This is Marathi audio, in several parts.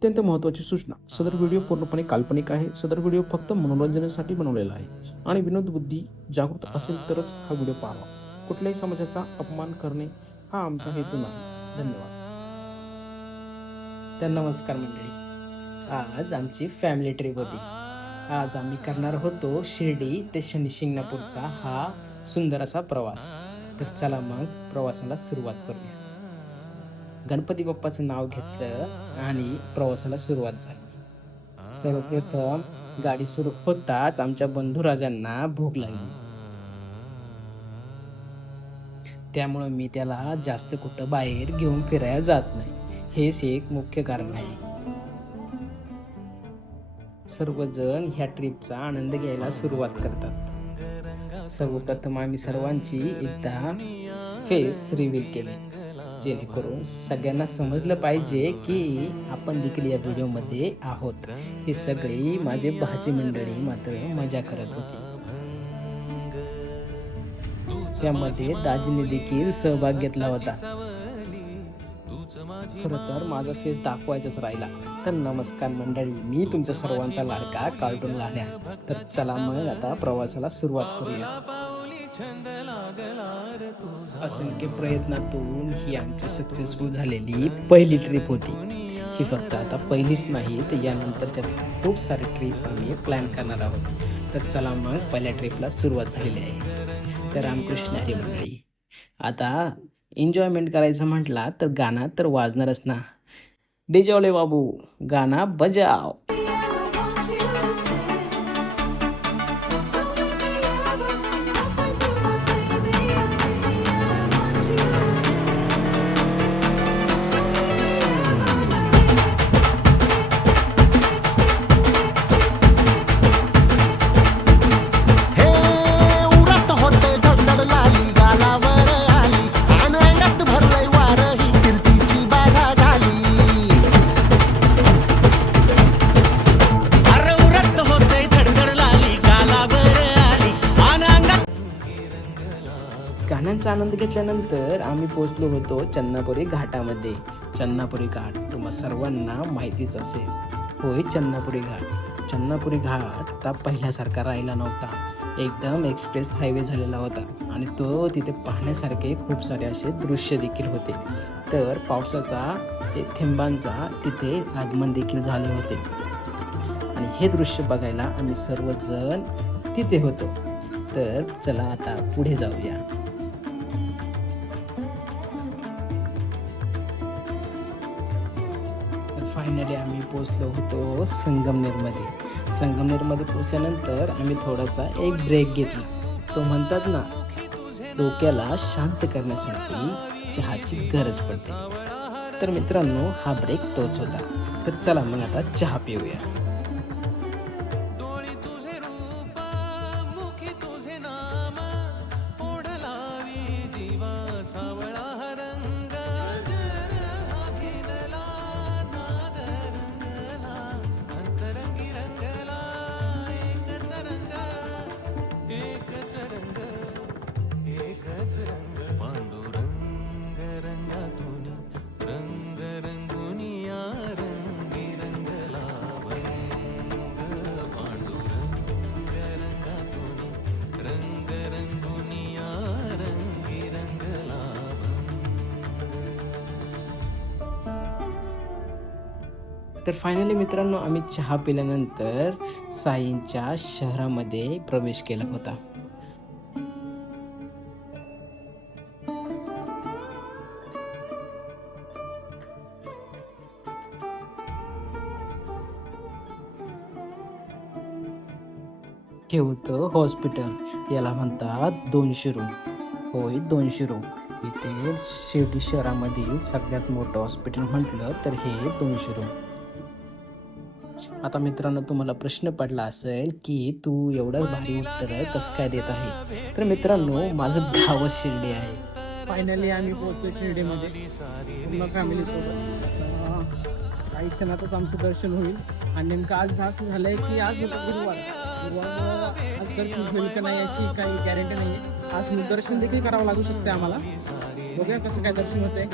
अत्यंत महत्त्वाची सूचना, सदर व्हिडिओ पूर्णपणे काल्पनिक आहे. सदर व्हिडिओ फक्त मनोरंजनासाठी बनवलेला आहे आणि विनोद बुद्धी जागृत असेल तरच हा व्हिडिओ पाहावा. कुठल्याही समाजाचा अपमान करणे हा आमचा हेतू नाही. धन्यवाद. तर नमस्कार मंडळी, आज आमची फॅमिली ट्रिप होती. आज आम्ही करणार होतो शिर्डी ते शनी शिंगणापूरचा हा सुंदर असा प्रवास. तर चला मग प्रवासाला सुरुवात करूया. गणपती बाप्पाचं नाव घेतलं आणि प्रवासाला सुरुवात झाली. सर्वप्रथम गाडी सुरू होताच आमच्या बंधुराजांना भूक लागली, त्यामुळं मी त्याला जास्त कुठं बाहेर घेऊन फिरायला जात नाही. हेच एक मुख्य कारण आहे. सर्वजण ह्या ट्रिपचा आनंद घ्यायला सुरुवात करतात. सर्वप्रथम आम्ही सर्वांची एकदा फेस रिव्हील केले, जेणेकरून सगळ्यांना समजलं पाहिजे की आपण देखील या व्हिडिओमध्ये आहोत. हे सगळी माझे भाची मंडळी मात्र मजा करत होती. त्यामध्ये दाजीने देखील सहभाग घेतला होता. खरं तर माझा फेस दाखवायचाच राहिला. तर नमस्कार मंडळी, मी तुमच्या सर्वांचा लाडका कार्टून लाड्या. तर चला मग आता प्रवासाला सुरुवात करूया. असंख्य प्रयत्नातून ही आमची सक्सेसफुल झालेली पहिली ट्रिप होती. ही फक्त आता पहिलीच नाही, तर यानंतरच्या खूप सारे ट्रिप्स आम्ही प्लॅन करणार आहोत. तर चला मग पहिल्या ट्रिपला सुरुवात झालेली आहे. तर रामकृष्ण हरी मंडळी, आता एन्जॉयमेंट करायचं म्हटला तर गाणं तर वाजणारच ना. डीजे बाबू, गाणं बजाव. गाण्यांचा आनंद घेतल्यानंतर आम्ही पोहोचलो होतो चन्नापुरी घाटामध्ये. चन्नापुरी घाट तुम्हा सर्वांना माहितीच असेल. होय, चन्नापुरी घाट. चन्नापुरी घाट आता पहिल्यासारखा राहिला नव्हता. एकदम एक्सप्रेस हायवे झालेला होता आणि तो तिथे पाहण्यासारखे खूप सारे असे दृश्य देखील होते. तर पावसाचा थेंबांचा तिथे आगमन देखील झाले होते आणि हे दृश्य बघायला आम्ही सर्वजण तिथे होतो. तर चला आता पुढे जाऊया. फायनली आम्ही पोचलो होतो संगमनेरमध्ये. संगमनेरमध्ये पोचल्यानंतर आम्ही थोडासा एक ब्रेक घेतला. तो म्हणतात ना, डोक्याला शांत करण्यासाठी चहाची गरज पडते. तर मित्रांनो, हा ब्रेक तोच होता. तर चला मग आता चहा पिऊया. तर फायनली मित्रांनो, आम्ही चहा पिल्यानंतर साईंच्या शहरामध्ये प्रवेश केला होता. हे होतं हॉस्पिटल. याला म्हणतात 200 रूम. होय, 200 रूम. इथे शिर्डी शहरामधील सगळ्यात मोठं हॉस्पिटल म्हटलं तर हे 200 रूम. आता मित्रांनो, तुम्हाला प्रश्न पडला असेल की तू एवढं भारी उत्तर कसं काय देत आहे. तर मित्रांनो, माझं गावच शिर्डी आहे. फायनली आम्ही पोहोचलो शिर्डीमध्ये पूर्ण फॅमिलीसोबत. काही क्षणातच आमचं दर्शन होईल. आणि नेमकं आज असं झालं आहे की आज होता गुरुवार. आज दर्शन होईल का नाही याची काही गॅरंटी नाही आहे. आज दर्शन देखील करावं लागू शकते आम्हाला. बघूया कसं काय दर्शन होतंय.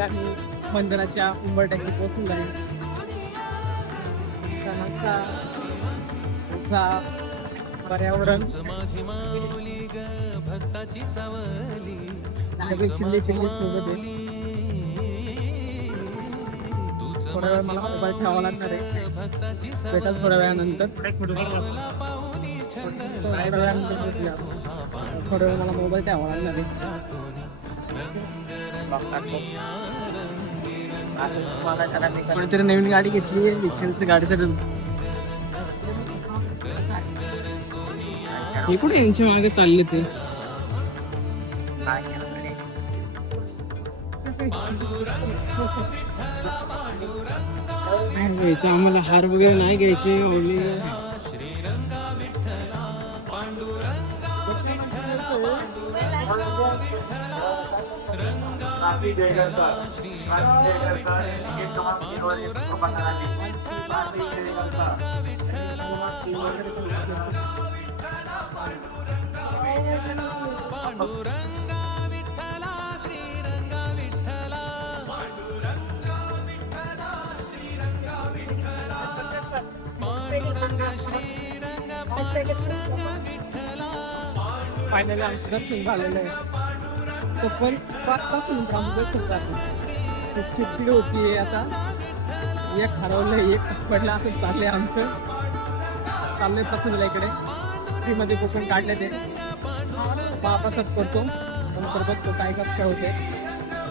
सध्या आम्ही मंदिराच्या उंबरठ्याची पोहोचलो आहे. पर्यावरण सगळे चिल्ली सोबत आहे. थोड्या वेळ मला मोबाईल ठेवावा लागणार आहे. भेटाल थोड्या वेळानंतर. थोड्या वेळ मला मोबाईल ठेवावा लागणार आहे. कोणीतरी नवीन गाडी घेतली आहे. विचारते गाडीचं हे कुठे यांच्या मागे चालले ते. घ्यायचं आम्हाला हार वगैरे नाही घ्यायचे. ओली फायनली आमचं दर्शन झालेलं आहे. तो पण 5 तास नंतर आमचं दर्शन झालं. खूप चिडचिड होती. आता एक हरवलं एक पडलं असं चाललंय आमचं. चाललंय प्रसंगला इकडे फ्रीमध्ये कोकण काढले ते महाप्रसाद करतो. नंतर बघतो काय काय होते.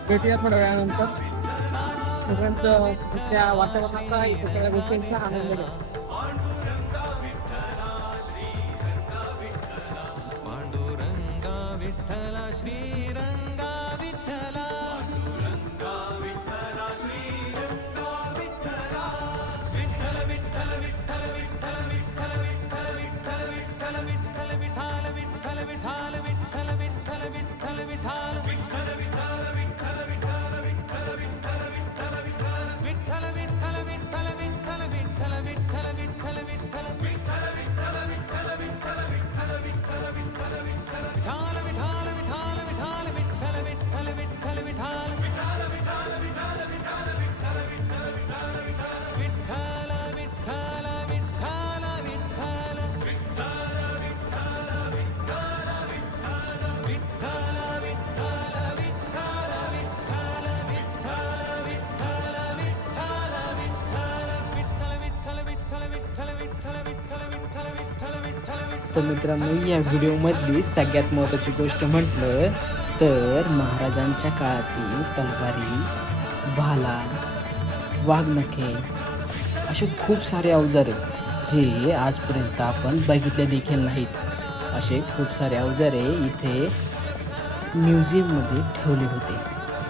भेटूया थोड्या वेळानंतर. तोपर्यंत त्या वातावरणाचा इथे सगळ्या गोष्टींचा आनंद घ्या. तर मित्रांनो, या व्हिडिओमधली सगळ्यात महत्त्वाची गोष्ट म्हटलं तर महाराजांच्या काळातील तलवारी, भाला, वाघनखे असे खूप सारे अवजारे जे आजपर्यंत आपण बघितले देखील नाहीत. असे खूप सारे अवजारे इथे म्युझियममध्ये ठेवले होते.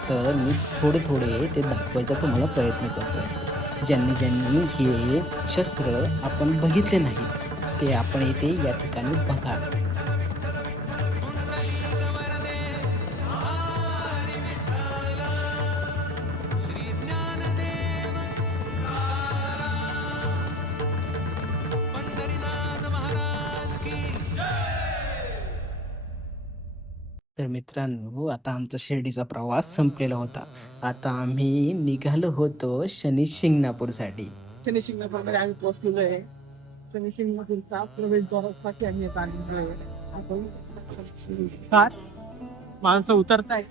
तर मी थोडे ते दाखवायचा तुम्हाला प्रयत्न करतो. ज्यांनी हे शस्त्र आपण बघितले नाहीत ते आपण इथे या ठिकाणी बघा. तर मित्रांनो, आता आमचा शिर्डीचा प्रवास संपलेला होता. आता आम्ही निघालो होतो शनी शिंगणापूरसाठी. शनी शिंगणापूरमध्ये आम्ही पोहोचलेलो आहे. शनी शिंगणापूरचा प्रवेशद्वारासाठी आम्ही आता आलेलो आहे. आपण माणसं उतरताय.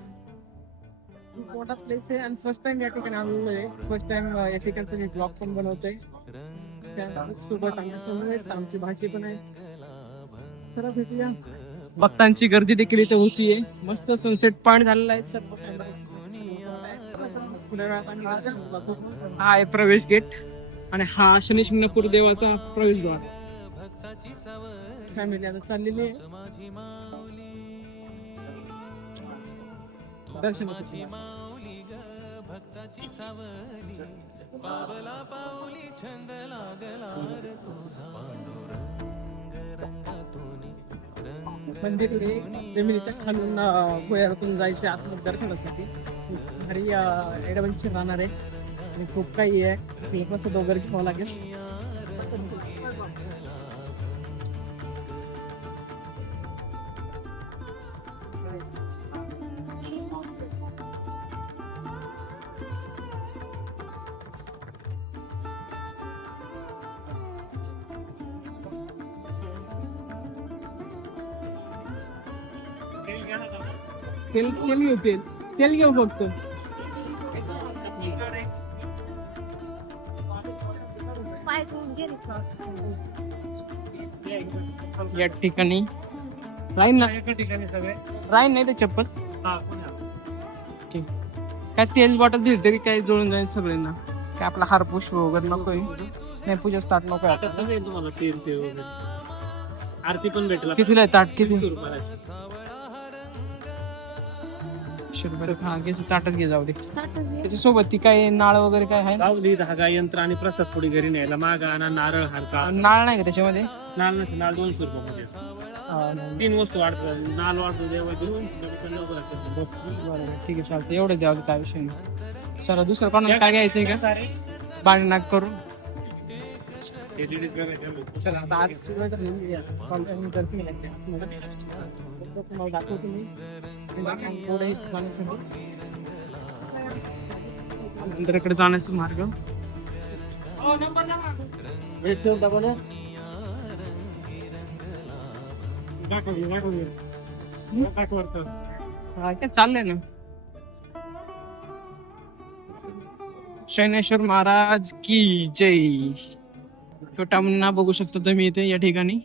खूप मोठा प्लेस आहे आणि फर्स्ट टाइम या ठिकाणी आलेलो आहे. फर्स्ट टाइम या ठिकाणचा मी ब्लॉग पण बनवतोय. सोबत आमच्या समोर आमची भाषी पण आहे. चला भेटूया. भक्तांची गर्दी देखील इथे होतीये. मस्त सनसेट पॉइंट झालेला आहे. हा आहे प्रवेश गेट आणि हा शनी शिंगणापूर देवाचा प्रवेशद्वार. फॅमिली आता चाललेली आहे दर्शनासाठी. मंदिर हे जमिनीच्या खालून भुयारातून जायचे आतमध्ये दर्शनासाठी. भारी ॲडव्हेंचर राहणार आहे आणि खूप काही आहे. कसं डोंगर घ्यावं लागेल. तेल घेऊ तेल घेऊ फक्त. या ठिकाणी राहीन ना, राहीन नाही ते चप्पल. ठीक. काय तेल बॉटल दिली तरी काय जुळून जाईल सगळ्यांना. काय आपला हारपुष्प वगैरे नकोय. नाही पूजा स्टार्ट नको आता. तुम्हाला तेल ते वगैरे आरती पण भेटला. कितीला आहे ताट? किती? 100 रुपयाला. 100 रुपये. हा घे ताटच घे, जाऊ दे. त्याच्यासोबत ती काय नाळ वगैरे काय आहे ना? लावली धागा यंत्र आणि प्रसाद पुढे घरी न्यायला मागा आणा नारळ हारका. नाळ नाही का त्याच्यामध्ये? नाल नसेल नाल 200 रुपये. 3 वस्तू वाढतात. नाल वाढतो देवा देऊन बरोबर, ठीक आहे, चालतं. एवढं द्यावं, काय विषय नाही. चला दुसरं कोणाला काय घ्यायचंय का? बाण नाक करू. चला आता आज तुम्हाला दाखवतो मी. मंदिराकडे जाण्याचा मार्ग. काय चाललंय ना. शैनेश्वर महाराज की जय. छोटा मुन्ना बघू शकतो तुम्ही इथे या ठिकाणी.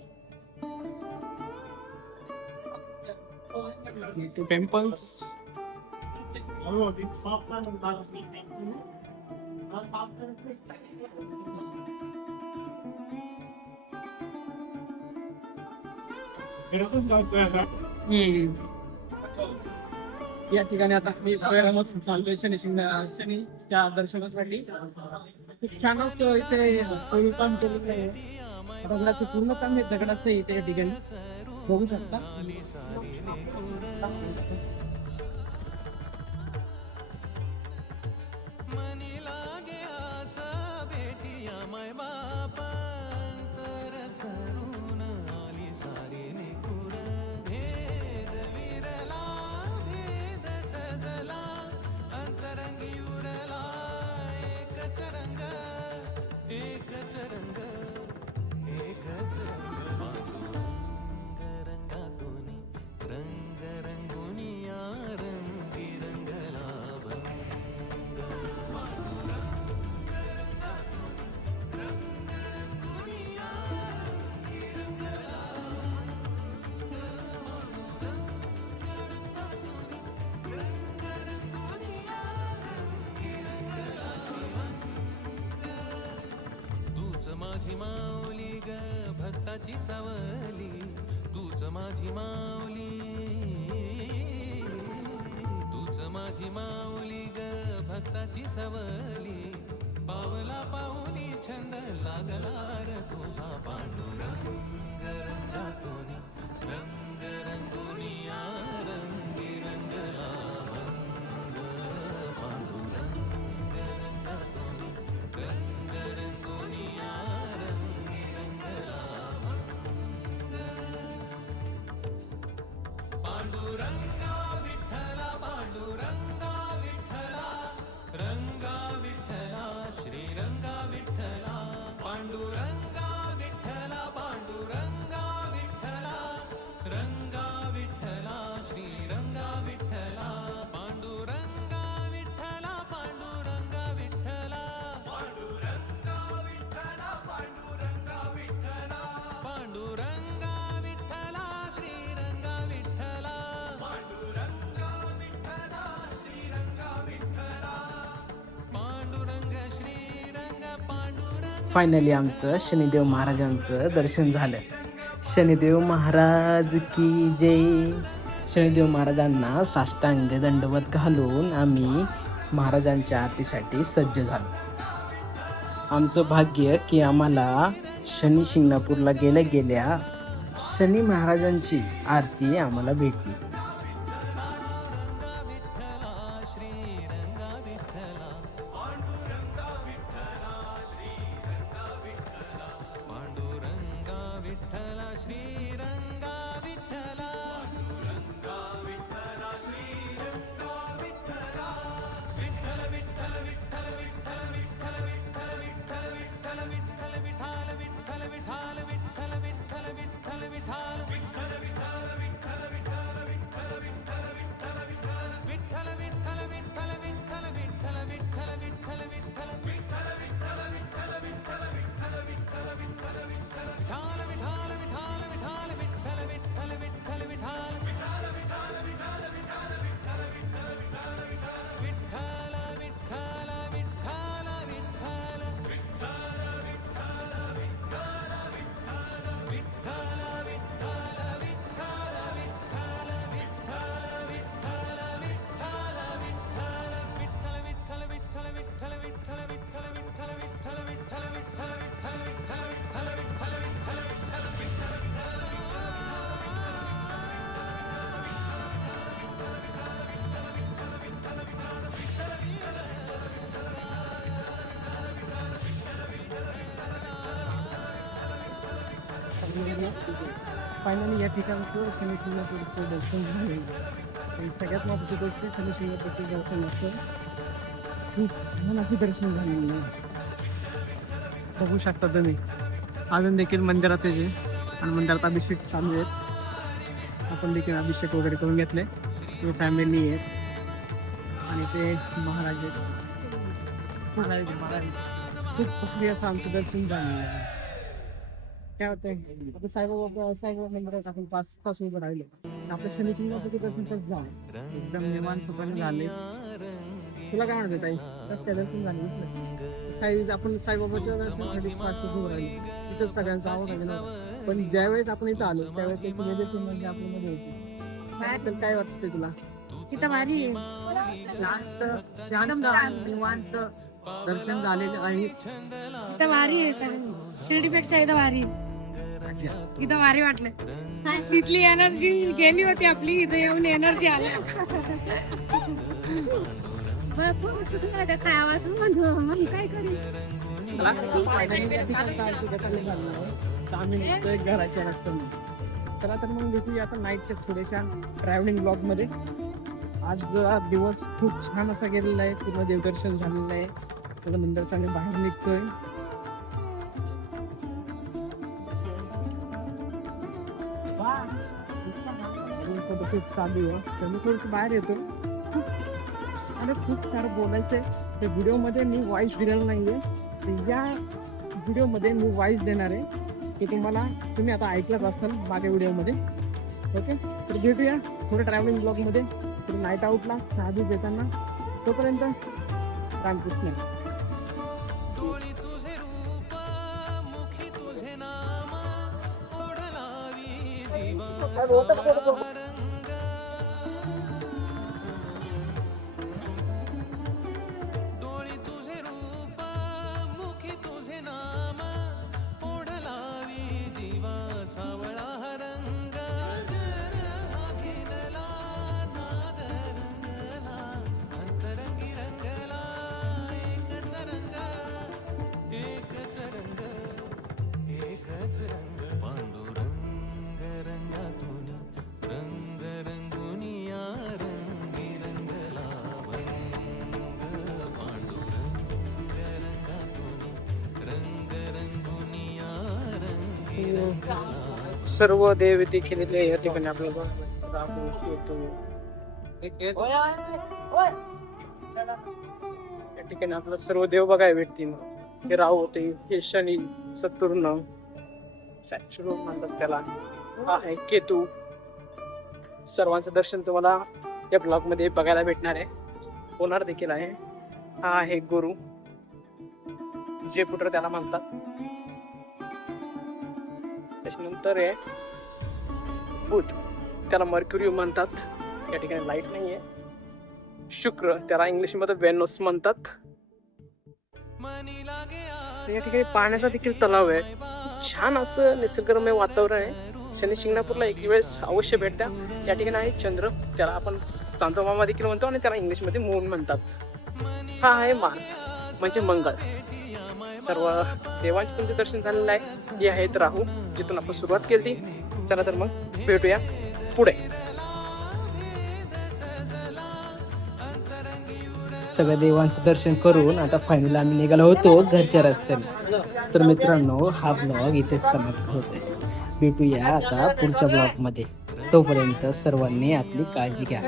टेम्पल्स. या ठिकाणी आता मी मधून चाललोय शनीच्या दर्शनासाठी. खूप छान असं इथे काम केलेलं आहे. दगडाचं पूर्ण काम आहे, दगडाचं इथे या ठिकाणी बघू शकता. माझी माऊली ग भक्ताची सावली, तूच माझी माऊली, तूच माझी माऊली ग भक्ताची सावली. पावला पाहुनी छंद लागला र तुझा पांडुरंग रंगातून रंग रंगुनिया रंगी रंगला भंग. पांडुरंग रंगातून रंग रंगुनिया रंगी रंगला भंग. पांडुरंगा विठ्ठला पांडुरंगा विठ्ठला रंगा विठ्ठला श्रीरंगा विठ्ठला. पांडुरंगा विठ्ठला पांडुरंगा विठ्ठला रंगा विठ्ठला श्रीरंगा विठ्ठला. पांडुरंगा विठ्ठला पांडुरंगा विठ्ठला पांडुरंगा विठ्ठला पांडुरंगा विठ्ठला. पांडुरंगा विठ्ठला श्रीरंगा विठ्ठला. पांडुरंगा विठ्ठला श्रीरंगा विठ्ठला. पांडुरंग श्रीरंग पांडुरंग. फायनली आमचं शनिदेव महाराजांचं दर्शन झालं. शनिदेव महाराज की जय. शनिदेव महाराजांना साष्टांग दंडवत घालून आम्ही महाराजांच्या आरतीसाठी सज्ज झालो. आमचं भाग्य की आम्हाला शनी शिंगणापूरला गेल्या गेल्या शनी महाराजांची आरती आम्हाला भेटली. पांडुरंगा विठ्ठला श्रीरंगा विठ्ठला. पांडुरंगा विठ्ठला श्रीरंगा विठ्ठला. विठ्ठल विठ्ठल विठ्ठल विठ्ठल विठ्ठल विठ्ठल विठ्ठल विठ्ठल विठ्ठल विठाल विठ्ठल विठाल विठ्ठल विठ्ठल विठ्ठल विठाल विठ्ठल विठाल विठ्ठल विठाल विठ्ठल फायनली या ठिकाणचं शनी शिंगणापूरचं दर्शन झालं आणि सगळ्यात महत्त्वाची गोष्ट शनी शिंगणापूरचं दर्शन असतं खूप छान असं दर्शन झालेलं आहे. बघू शकता तुम्ही अजून देखील मंदिरात येते आणि मंदिरात अभिषेक चालू आहेत. आपण देखील अभिषेक वगैरे करून घेतले. ते फॅमिली आहेत आणि ते महाराज आहेत. महाराज खूप भक्ती असं आमचं दर्शन झालेलं आहे. काय होतंय आता साईबाबा मंदिरात आपण 5 तास उभं राहिलो. आपलं शनी शिंगणापूरचं दर्शन कसं झालं एकदम निवांतपणे झाले. तुला काय म्हणत ताई कसं काय दर्शन झालं? आपण साईबाबाच्या दर्शनासाठी 5 तास उभं राहिलो. तिथं सगळ्यांचा आवड आहे. पण ज्यावेळेस आपण इथं आलो त्यावेळेस एक मेडिसिन म्हणजे आपल्यामध्ये होती. तर काय वाटतंय तुला? तिथं भारी शांत निवांत दर्शन झालेलं आहे. इथं भारी आहे सगळं. शिर्डीपेक्षा इथं भारी इथं भारी वाटलं. तिथली एनर्जी गेली होती आपली, इथं येऊन एनर्जी आली. काय आवाज म्हणून काय करू. आम्ही निघतोय घराच्या रस्त्याने. चला तर मग भेटूया आता नाईटच्या थोड्याशा ट्रॅव्हलिंग ब्लॉगमध्ये. आज दिवस खूप छान असा गेलेला आहे. पूर्ण देवदर्शन झालेलं आहे. थोडं मंदिराच्या आम्ही बाहेर निघतोय. खूप चालू आहे तर मी थोडंसं बाहेर येतो. खूप सारं बोलायचं आहे. त्या व्हिडिओमध्ये मी वॉइस दिलेला नाही आहे. तर या व्हिडिओमध्ये मी वॉइस देणार आहे की तुम्ही आता ऐकलंच असाल मागे व्हिडिओमध्ये. ओके तर भेटूया थोडं ट्रॅव्हलिंग ब्लॉगमध्ये. तर नाईट आउटला चहा बी देताना. तोपर्यंत रामकृष्ण. डोळी तुझे रूप मुखी तुझे नाम ओढलावी जीवा डोळी तुझे रूप मुखी तुझे नाम ओढलावी जीवा सावळा रंग अभिनला नाद रंगला अंतरंगी रंगला एकच रंग पांडुरंग रंगातून रंग रंगुनिया रंगी रंगला भंग पांडुरंग रंगातून रंग रंगुनिया रंगी रंगला. सर्व देव देखील या ठिकाणी आपल्याला या ठिकाणी आपल्याला सर्व देव बघायला भेटतील. हे राहू होते, हे शनी, सत्तुर्ण, सॅच्युरल म्हणतात त्याला, हा आहे केतू. सर्वांचं दर्शन तुम्हाला या ब्लॉग मध्ये बघायला भेटणार आहे. होणार देखील आहे. हा आहे गुरु, जेपुटर त्याला म्हणतात. त्याच्यानंतर आहे बुध, त्याला मर्क्युरी म्हणतात. या ठिकाणी लाईट नाहीये. शुक्र, त्याला इंग्लिश मध्ये वेनस म्हणतात. या ठिकाणी पाण्याचा देखील तलाव आहे. छान असं निसर्गरम्य वातावरण आहे. शनी शिंगणापूरला एक वेळेस अवश्य भेटत्या. या ठिकाणी आहे चंद्र, त्याला आपण चांदोमामा देखील म्हणतो आणि त्याला इंग्लिश मध्ये मून म्हणतात. हा आहे मार्स म्हणजे मंगळ. सर्व देवांचे तुमचे दर्शन झालेलं आहे. हे आहेत राहू, जिथून आपण सुरुवात केली. चला तर मग भेटूया पुढे. सगळ्या देवांचं दर्शन करून आता फायनली आम्ही निघालो होतो घरच्या रस्त्याने. तर मित्रांनो, हा ब्लॉग इथे समाप्त होतोय. भेटूया आता पुढच्या ब्लॉगमध्ये. तोपर्यंत सर्वांनी आपली काळजी घ्या.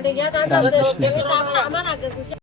रामकृष्ण.